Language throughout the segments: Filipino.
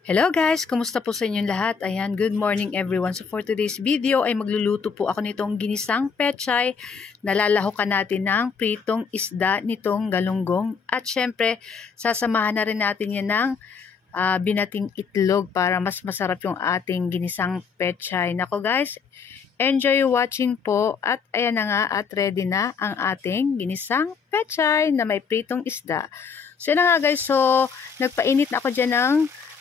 Hello guys! Kumusta po sa inyong lahat? Ayan, good morning everyone. So for today's video ay magluluto po ako nitong ginisang pechay. Nalalahokan natin ng pritong isda nitong galunggong. At syempre, sasamahan na rin natin yan ng binating itlog para mas masarap yung ating ginisang pechay. Nako guys, enjoy watching po. At ayan na nga at ready na ang ating ginisang pechay na may pritong isda. So yun na nga guys, so nagpainit na ako dyan ng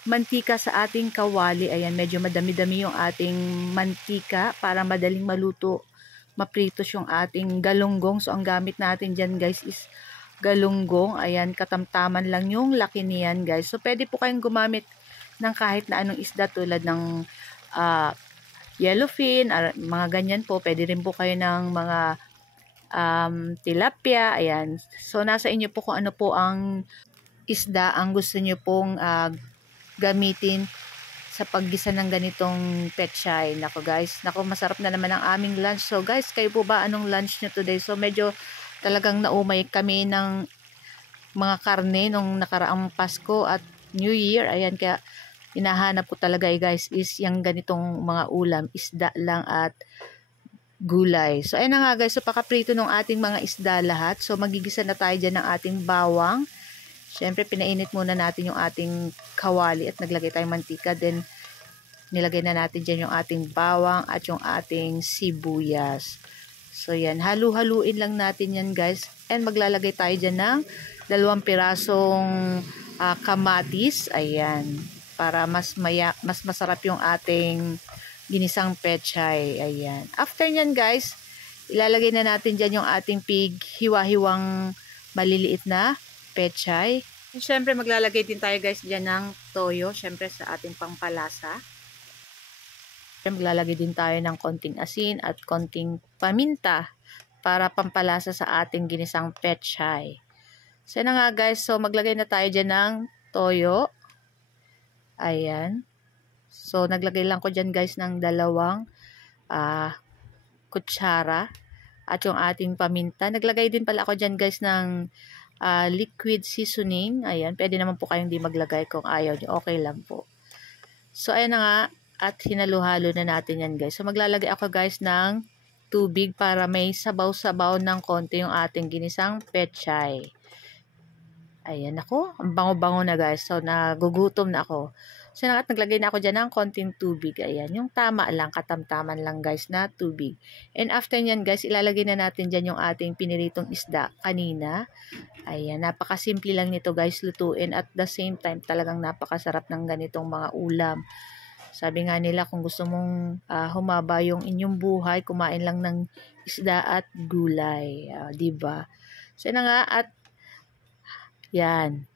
mantika sa ating kawali. Ayan, medyo madami-dami yung ating mantika para madaling maluto, mapritos yung ating galunggong. So, ang gamit natin dyan guys is galunggong. Ayan, katamtaman lang yung laki niyan guys. So, pwede po kayong gumamit ng kahit na anong isda tulad ng yellowfin, mga ganyan po. Pwede rin po kayo ng mga tilapia. Ayan. So, nasa inyo po kung ano po ang isda ang gusto nyo pong gamitin sa paggisa ng ganitong pechay. Nako guys, nako masarap na naman ang aming lunch. So guys, kayo po ba anong lunch nyo today? So medyo talagang naumay kami ng mga karne nung nakaraang Pasko at New Year. Ayan, kaya hinahanap ko talaga guys is yung ganitong mga ulam, isda lang at gulay. So ayan na nga guys, so pakaprito ng ating mga isda lahat. So magigisa na tayo dyan ng ating bawang. Siyempre, pinainit muna natin yung ating kawali at naglagay tayong mantika. Then, nilagay na natin dyan yung ating bawang at yung ating sibuyas. So, yan. Halu-haluin lang natin yan, guys. And maglalagay tayo dyan ng 2 pirasong kamatis. Ayan. Para mas masarap yung ating ginisang pechay. Ayan. After nyan, guys, ilalagay na natin dyan yung ating hiwa-hiwang maliliit na pechay. Siyempre maglalagay din tayo guys dyan ng toyo, siyempre sa ating pangpalasa. Maglalagay din tayo ng konting asin at konting paminta para pampalasa sa ating ginisang pechay. So na nga guys, so maglagay na tayo dyan ng toyo. Ayan. So naglagay lang ko dyan guys ng 2 kutsara at yung ating paminta. Naglagay din pala ako dyan guys ng liquid seasoning. Ayan, pwede naman po kayong di maglagay kung ayaw nyo. Okay lang po. So, ayan na nga. At hinaluhalo na natin yan guys. So, maglalagay ako guys ng tubig para may sabaw-sabaw ng konti yung ating ginisang pechay. Ayan ako. Ang bango-bango na guys. So, nagugutom na ako. So, naglagay na ako dyan ng konting tubig. Ayan, yung tama lang, katamtaman lang guys na tubig. And after nyan guys, ilalagay na natin dyan yung ating piniritong isda kanina. Ayan, napakasimple lang nito guys lutuin at the same time talagang napakasarap ng ganitong mga ulam. Sabi nga nila kung gusto mong humaba yung inyong buhay, kumain lang ng isda at gulay. Diba? So, na nga at yan.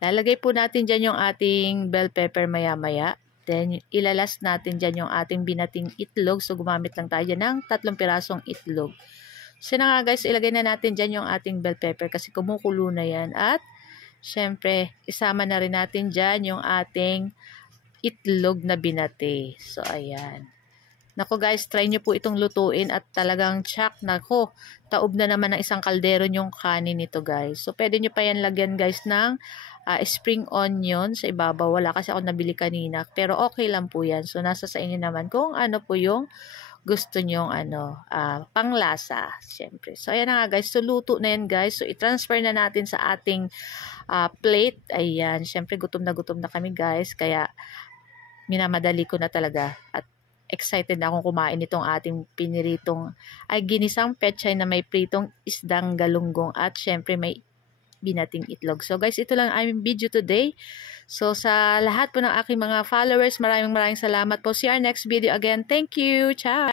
Lalagay po natin dyan yung ating bell pepper maya-maya. Then, ilalas natin dyan yung ating binating itlog. So, gumamit lang tayo dyan ng 3 pirasong itlog. So, na nga guys, ilagay na natin dyan yung ating bell pepper kasi kumukulo na yan. At, syempre, isama na rin natin dyan yung ating itlog na binati. So, ayan. Nako guys, try nyo po itong lutuin at talagang tsak. Nako, taob na naman ng isang kaldero yung kanin nito guys. So, pwede nyo pa yan lagyan guys ng spring onion sa ibabaw. Wala kasi ako nabili kanina. Pero okay lang po yan. So, nasa sa inyo naman kung ano po yung gusto nyong panglasa. Siyempre. So, ayan na nga guys. So, luto na yan guys. So, i-transfer na natin sa ating plate. Ayan. Siyempre, gutom na kami guys. Kaya, minamadali ko na talaga. At excited na akong kumain itong ating piniritong ginisang pechay na may pritong isdang galunggong at syempre may binating itlog. So guys, ito lang ang video today. So sa lahat po ng aking mga followers, maraming salamat po. See you our next video again. Thank you. Ciao!